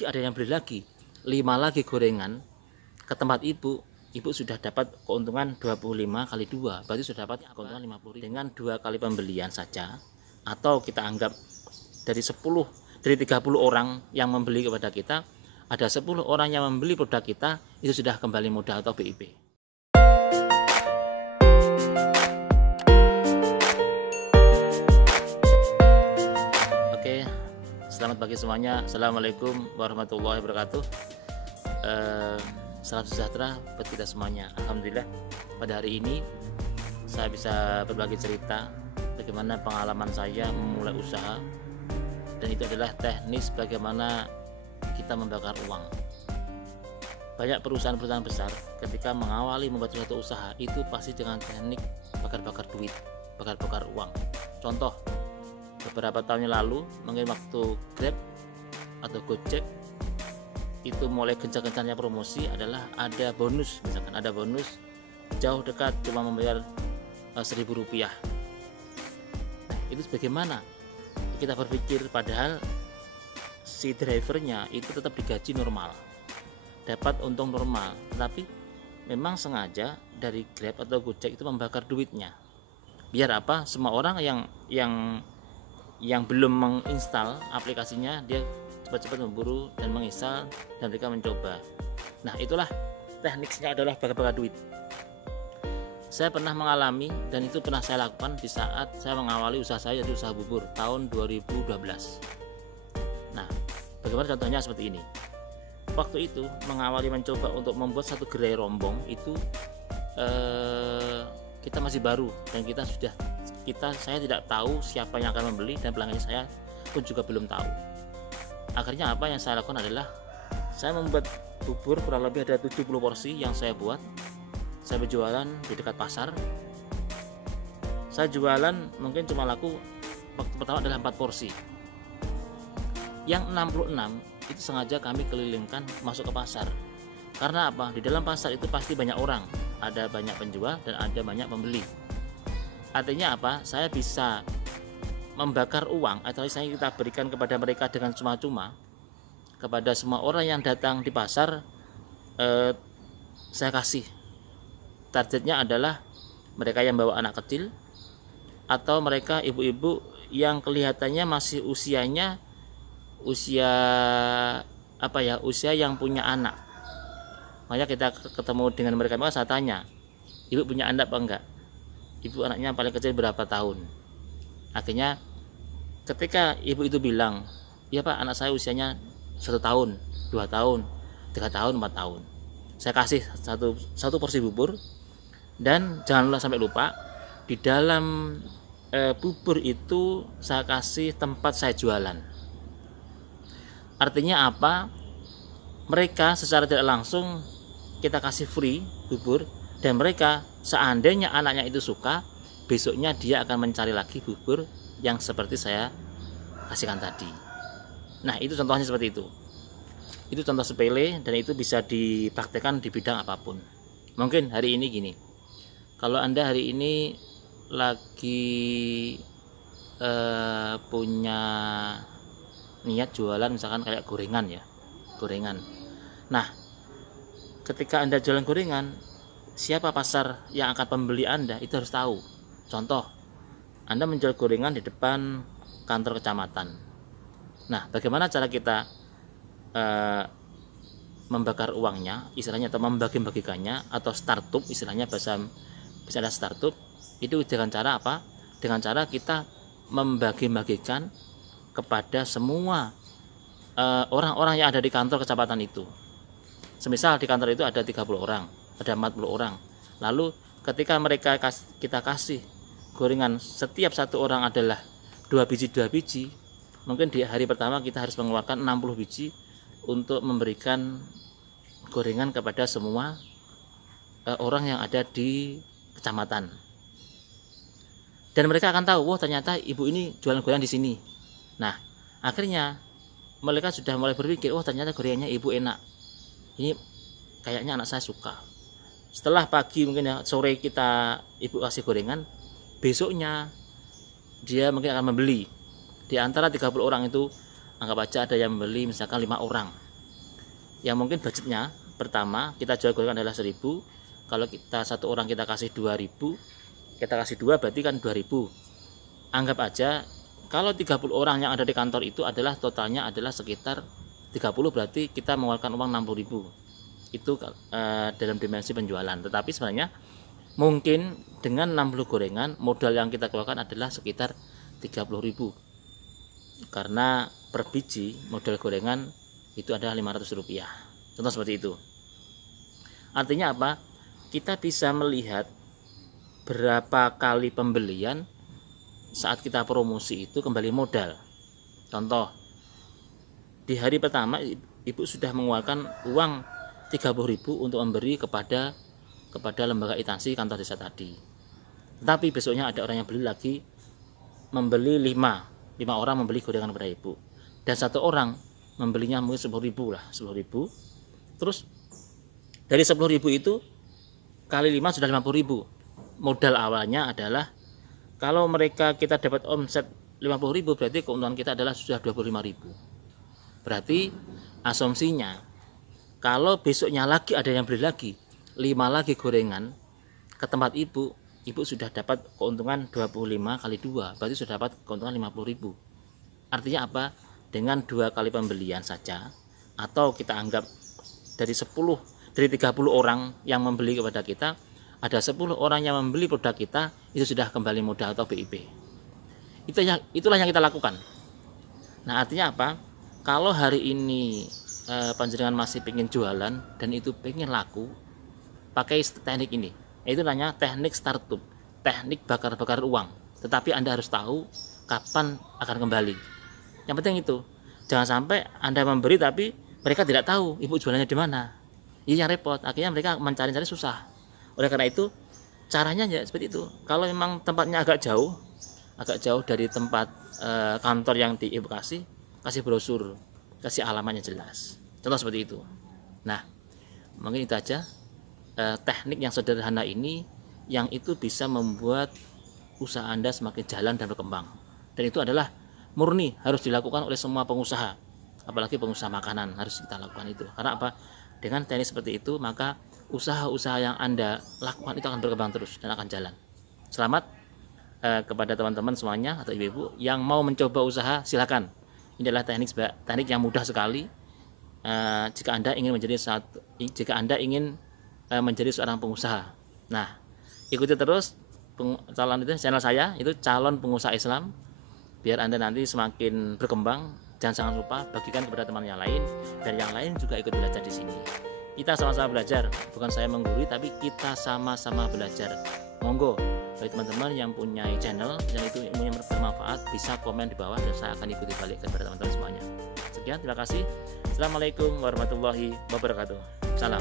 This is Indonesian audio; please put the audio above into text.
lagi ada yang beli lagi 5 lagi gorengan ke tempat ibu sudah dapat keuntungan 25 kali 2, berarti sudah dapat keuntungan 50.000 dengan 2 kali pembelian saja. Atau kita anggap dari 30 orang yang membeli kepada kita, ada 10 orang yang membeli produk kita, itu sudah kembali modal atau BIP. Oke, selamat pagi semuanya. Assalamualaikum warahmatullahi wabarakatuh. Salam sejahtera buat kita semuanya. Alhamdulillah pada hari ini saya bisa berbagi cerita bagaimana pengalaman saya memulai usaha, dan itu adalah teknis bagaimana kita membakar uang. Banyak perusahaan-perusahaan besar ketika mengawali membuat suatu usaha itu pasti dengan teknik bakar-bakar duit, bakar-bakar uang. Contoh, beberapa tahun yang lalu mungkin waktu Grab atau Gojek itu mulai gencar-gencarnya promosi adalah ada bonus, misalkan ada bonus jauh dekat cuma membayar Rp1.000. Nah, itu bagaimana kita berpikir, padahal si drivernya itu tetap digaji normal, dapat untung normal, tetapi memang sengaja dari Grab atau Gojek itu membakar duitnya. Biar apa? Semua orang yang belum menginstal aplikasinya, dia cepat-cepat memburu dan menginstal, dan mereka mencoba. Nah, itulah tekniknya adalah bakar-bakar duit. Saya pernah mengalami, dan itu pernah saya lakukan di saat saya mengawali usaha saya, yaitu usaha bubur tahun 2012. Nah, bagaimana contohnya seperti ini. Waktu itu mengawali mencoba untuk membuat satu gerai rombong itu kita masih baru, dan saya tidak tahu siapa yang akan membeli, dan pelanggannya saya pun juga belum tahu. Akhirnya apa yang saya lakukan adalah saya membuat bubur kurang lebih ada 70 porsi yang saya buat. Saya berjualan di dekat pasar. Saya jualan mungkin cuma laku waktu pertama adalah 4 porsi. Yang 66 itu sengaja kami kelilingkan masuk ke pasar. Karena apa? Di dalam pasar itu pasti banyak orang, ada banyak penjual dan ada banyak pembeli. Artinya apa? Saya bisa membakar uang, atau kita berikan kepada mereka dengan cuma-cuma. Kepada semua orang yang datang di pasar, saya kasih. Targetnya adalah mereka yang bawa anak kecil, atau mereka ibu-ibu yang kelihatannya masih usia yang punya anak. Makanya kita ketemu dengan mereka, maka saya tanya, ibu punya anak apa enggak? Ibu anaknya paling kecil berapa tahun? Akhirnya ketika ibu itu bilang, iya pak, anak saya usianya 1 tahun, 2 tahun, 3 tahun, 4 tahun, saya kasih satu porsi bubur. Dan jangan sampai lupa, di dalam bubur itu saya kasih tempat saya jualan. Artinya apa? Mereka secara tidak langsung kita kasih free bubur, dan mereka seandainya anaknya itu suka, besoknya dia akan mencari lagi bubur yang seperti saya kasihkan tadi. Nah, itu contohnya seperti itu. Itu contoh sepele, dan itu bisa dipraktekkan di bidang apapun. Mungkin hari ini gini, kalau Anda hari ini lagi punya niat jualan misalkan kayak gorengan ya, gorengan. Nah, ketika Anda jualan gorengan, siapa pasar yang akan membeli Anda itu harus tahu. Contoh, Anda menjual gorengan di depan kantor kecamatan. Nah, bagaimana cara kita membakar uangnya, istilahnya, atau membagi-bagikannya, atau startup, istilahnya bahasa ada startup, itu dengan cara apa? Dengan cara kita membagi-bagikan kepada semua orang-orang yang ada di kantor kecamatan itu. Semisal di kantor itu ada 30 orang, ada 40 orang. Lalu ketika kita kasih gorengan, setiap satu orang adalah 2 biji, mungkin di hari pertama kita harus mengeluarkan 60 biji untuk memberikan gorengan kepada semua orang yang ada di kecamatan. Dan mereka akan tahu, wah ternyata ibu ini jualan gorengan di sini. Nah, akhirnya mereka sudah mulai berpikir, oh ternyata gorengannya ibu enak, ini kayaknya anak saya suka. Setelah pagi mungkin ya, sore kita ibu kasih gorengan, besoknya dia mungkin akan membeli. Di antara 30 orang itu, anggap aja ada yang membeli misalkan 5 orang. yang mungkin budgetnya pertama kita jual gorengan adalah 1.000. Kalau kita satu orang kita kasih 2.000, kita kasih 2 berarti kan 2.000. Anggap aja kalau 30 orang yang ada di kantor itu adalah totalnya adalah sekitar 30, berarti kita mengeluarkan uang 60.000. Itu dalam dimensi penjualan. Tetapi sebenarnya mungkin dengan 60 gorengan modal yang kita keluarkan adalah sekitar 30.000. Karena per biji modal gorengan itu adalah Rp500. Contoh seperti itu. Artinya apa? Kita bisa melihat berapa kali pembelian saat kita promosi itu kembali modal. Contoh, di hari pertama ibu sudah mengeluarkan uang 30.000 untuk memberi kepada lembaga instansi kantor desa tadi. Tetapi besoknya ada orang yang beli lagi, membeli 5 orang membeli gorengan kepada ibu, dan 1 orang membelinya mungkin 10.000 lah, 10.000. Terus dari 10.000 itu kali 5 sudah 50.000. Modal awalnya adalah kalau kita dapat omset 50.000, berarti keuntungan kita adalah sudah 25.000. Berarti asumsinya kalau besoknya lagi ada yang beli lagi 5 lagi gorengan ke tempat ibu sudah dapat keuntungan 25 kali 2, berarti sudah dapat keuntungan 50.000. Artinya apa? Dengan 2 kali pembelian saja, atau kita anggap dari 30 orang yang membeli kepada kita, ada 10 orang yang membeli produk kita, itu sudah kembali modal atau BIP. Itulah yang kita lakukan. Nah, artinya apa? Kalau hari ini panjenengan masih pengen jualan dan itu pengen laku, pakai teknik ini. Itu namanya teknik startup, teknik bakar-bakar uang. Tetapi Anda harus tahu kapan akan kembali. Yang penting itu, jangan sampai Anda memberi tapi mereka tidak tahu ibu jualannya di mana. Ini yang repot. Akhirnya mereka mencari-cari susah. Oleh karena itu caranya ya seperti itu. Kalau memang tempatnya agak jauh dari tempat kantor yang di ibu kasih brosur, kasih alamatnya jelas. Contoh seperti itu. Nah, mungkin itu aja teknik yang sederhana ini yang itu bisa membuat usaha Anda semakin jalan dan berkembang. Dan itu adalah murni harus dilakukan oleh semua pengusaha, apalagi pengusaha makanan harus kita lakukan itu. Karena apa? Dengan teknik seperti itu maka usaha-usaha yang Anda lakukan itu akan berkembang terus dan akan jalan. Selamat kepada teman-teman semuanya atau ibu-ibu yang mau mencoba usaha, silakan. Ini adalah teknik yang mudah sekali. Jika Anda ingin menjadi seorang pengusaha. Nah, ikuti terus channel saya, itu Calon Pengusaha Islam, biar Anda nanti semakin berkembang. Jangan lupa bagikan kepada teman yang lain, dan yang lain juga ikut belajar di sini. Kita sama-sama belajar, bukan saya menggurui, tapi kita sama-sama belajar. Monggo, bagi teman-teman yang punya channel yang itu ilmunya bermanfaat, bisa komen di bawah dan saya akan ikuti balik kepada teman-teman semuanya. Sekian, terima kasih. Assalamualaikum warahmatullahi wabarakatuh. Salam.